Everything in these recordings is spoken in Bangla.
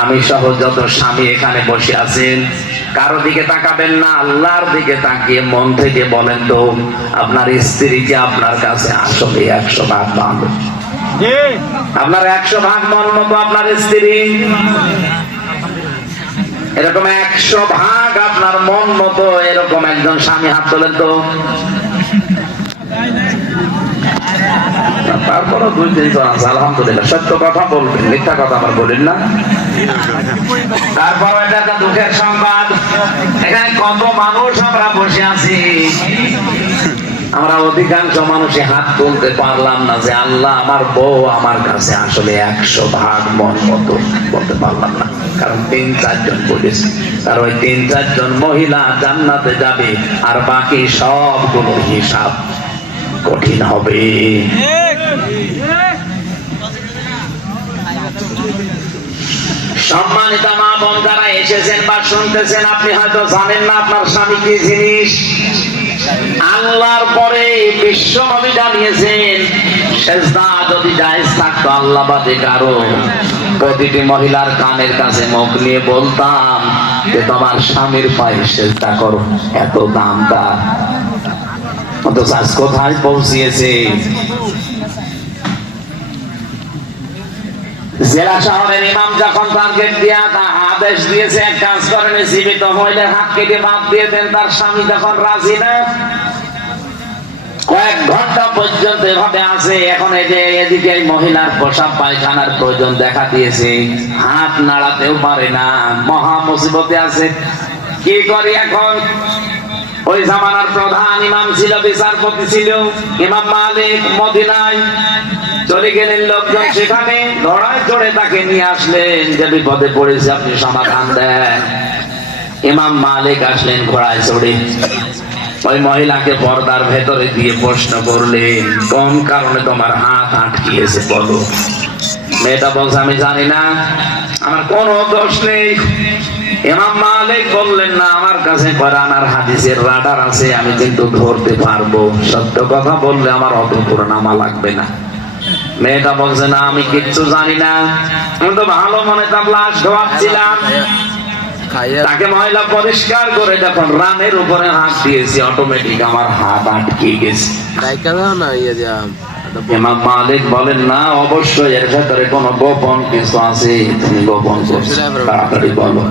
আমি সহ যত স্বামী এখানে বসে আছেন কারও দিকে তাকাবেন না আল্লাহর দিকে তাকিয়ে মন থেকে বলেন তো আপনার স্ত্রী যে আপনার কাছে আসলে একশো ভাগ ভালো আপনার একশো ভাগ মন মতো আপনার স্ত্রী? এরকম একশো ভাগ আপনার মন মতো এরকম একজন স্বামী হাত তোলেন তো। তারপরও দুই তিনজন আছে আলহামদুলিল্লাহ সত্য কথা বলবেন মিথ্যা কথা আমার বলেন না। তারপর এটা একটা দুঃখের সংবাদ। এখানে কত মানুষ আমরা বসে আছি। আমরা অধিকাংশ মানুষে হাত তুলতে পারলাম না যে আল্লাহ আমার বউ আমার কাছে আসলে একশো ভাগ মন মতো বলতে পারলাম না। কারণ তিন চারজন বলেছে তার ওই তিন চারজন মহিলা জান্নাতে যাবে, আর বাকি সবগুলো হিসাব কঠিন হবে। সম্মানিত মা বোন যারা এসেছেন বা শুনতেছেন, আপনি হয়তো জানেন না আপনার স্বামী কি জিনিস। আল্লাহর পরে জানিয়েছেন যদি থাকতো, আল্লাহ বাদে কারও। প্রতিটি মহিলার কানের কাছে মুখ নিয়ে বলতাম যে, তোমার স্বামীর পায়ে সেজদা করো, এত দাম তার আজ কোথায় পৌঁছিয়েছে? জেলা শহরের ইমাম যখন তাকে দিয়া আদেশ দিয়েছে, এক কাজ করেন জীবিত মহিলার হাত কেটে বাদ দিয়ে দেন, তার স্বামী যখন রাজি না, কয়েক ঘণ্টা পর্যন্ত এভাবে আছে, এখন এই যে এদিকে মহিলার পোশাক পায়খানার প্রয়োজন দেখা দিয়েছে, হাত নাড়াতেও পারে না, মহা মুসিবতে আছে। কি করি এখন? ওই জামানার প্রধান ইমাম ছিল, বিচারপতি ছিল, ইমাম মালিক মদিনায় চলে গেলেন লোকজন সেখানে, লড়াই চড়ে তাকে নিয়ে আসলেন, যে বিপদে পড়েছে আপনি সমাধান দেন। ইমাম মালিক আসলেন ঘোড়ায় চড়ে। ওই মহিলাকে পর্দার ভেতরে দিয়ে প্রশ্ন করলেন, কোন কারণে তোমার হাত আটকিয়েছে বলো? মেয়েটা বলছে, আমি জানি না, আমার কোনো দোষ নেই। ইমাম মালিক বললেন, না, আমার কাছে কোরআনার হাদিসের রাডার আছে, আমি কিন্তু ধরতে পারব। সত্য কথা বললে আমার অত নামা লাগবে না। মেয়েটা বলছে, না, আমি কিচ্ছু জানি না। আমি তো ভালো মনে তার লাশ ধোয়াচ্ছিলাম তাকে মহিলা পরিষ্কার করে যখন রানের উপরে হাত দিয়েছি অটোমেটিক আমার হাত আটকে গেছে। ইমাম মালিক বলেন, না, অবশ্যই এর ভেতরে কোনো গোপন কিছু আছে। তুমি গোপন করছ। তাড়াতাড়ি বলো।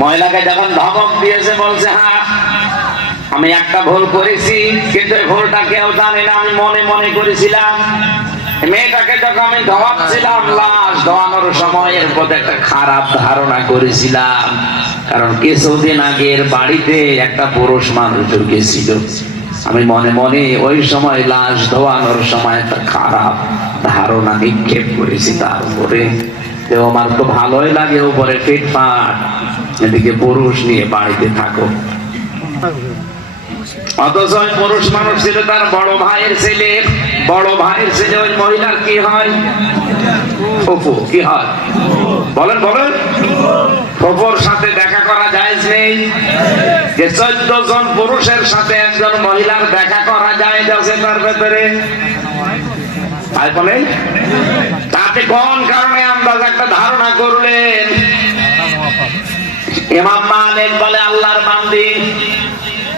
মহিলাকে যখন ধমক দিয়েছে, বলছে হ্যাঁ আমি একটা ভুল করেছি, কিন্তু ভুলটা কেউ জানে না, আমি মনে মনে করেছিলাম। মেয়েটাকে যখন আমি ধোয়াচ্ছিলাম লাশ ধোয়ানোর সময় এর প্রতি একটা খারাপ ধারণা করেছিলাম। কারণ কিছুদিন আগের বাড়িতে একটা পুরুষ মানুষ ঢুকেছিল। আমি মনে মনে ওই সময় লাশ ধোয়ানোর সময় একটা খারাপ ধারণা নিক্ষেপ করেছি তার উপরে। আমার তো ভালোই লাগে উপরে ফিটফাট এদিকে পুরুষ নিয়ে বাড়িতে থাকো। অথচ পুরুষ মানুষ ছিল তার বড় ভাইয়ের ছেলে। বড় ভাইয়ের ছেলে ওই মহিলার কি হয়? ফুফু, কি হয়? বলেন বলেন। ফুফুর সাথে দেখা করা যায় নেই। যে চোদ্দ জন পুরুষের সাথে একজন মহিলার দেখা করা যায় যাচ্ছে তার ভেতরে। তাই বলে? তাতে কোন কারণে আন্দাজ একটা ধারণা করলেন? ইমাম মালিক বলে, আল্লাহর বান্দি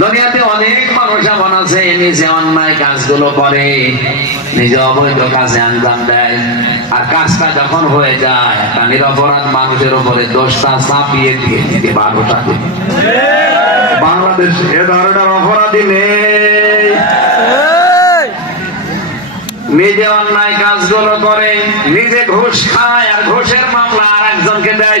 দুনিয়াতে অনেক মানুষ এমন আছে, নিজে অন্যায় কাজগুলো করে, নিজে অবৈধ কাজে আঞ্জাম দেয়, আর কাজটা যখন হয়ে যায়, একটা নিরপরাধ মানুষের উপরে দোষটা চাপিয়ে দিয়ে দিতে থাকে বাংলাদেশ এ ধরনের অপরাধী নেই। নিজে অন্যায় কাজগুলো করে, নিজে ঘুষ খায়, আর ঘুষের মামলা আর একজনকে দেয়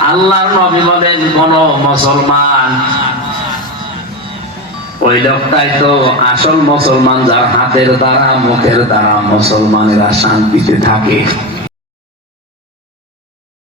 আল্লাহর নবী বলেন, কোন মুসলমান ওই লোকটাই তো আসল মুসলমান, যার হাতের দ্বারা, মুখের দ্বারা মুসলমানেরা শান্তিতে থাকে।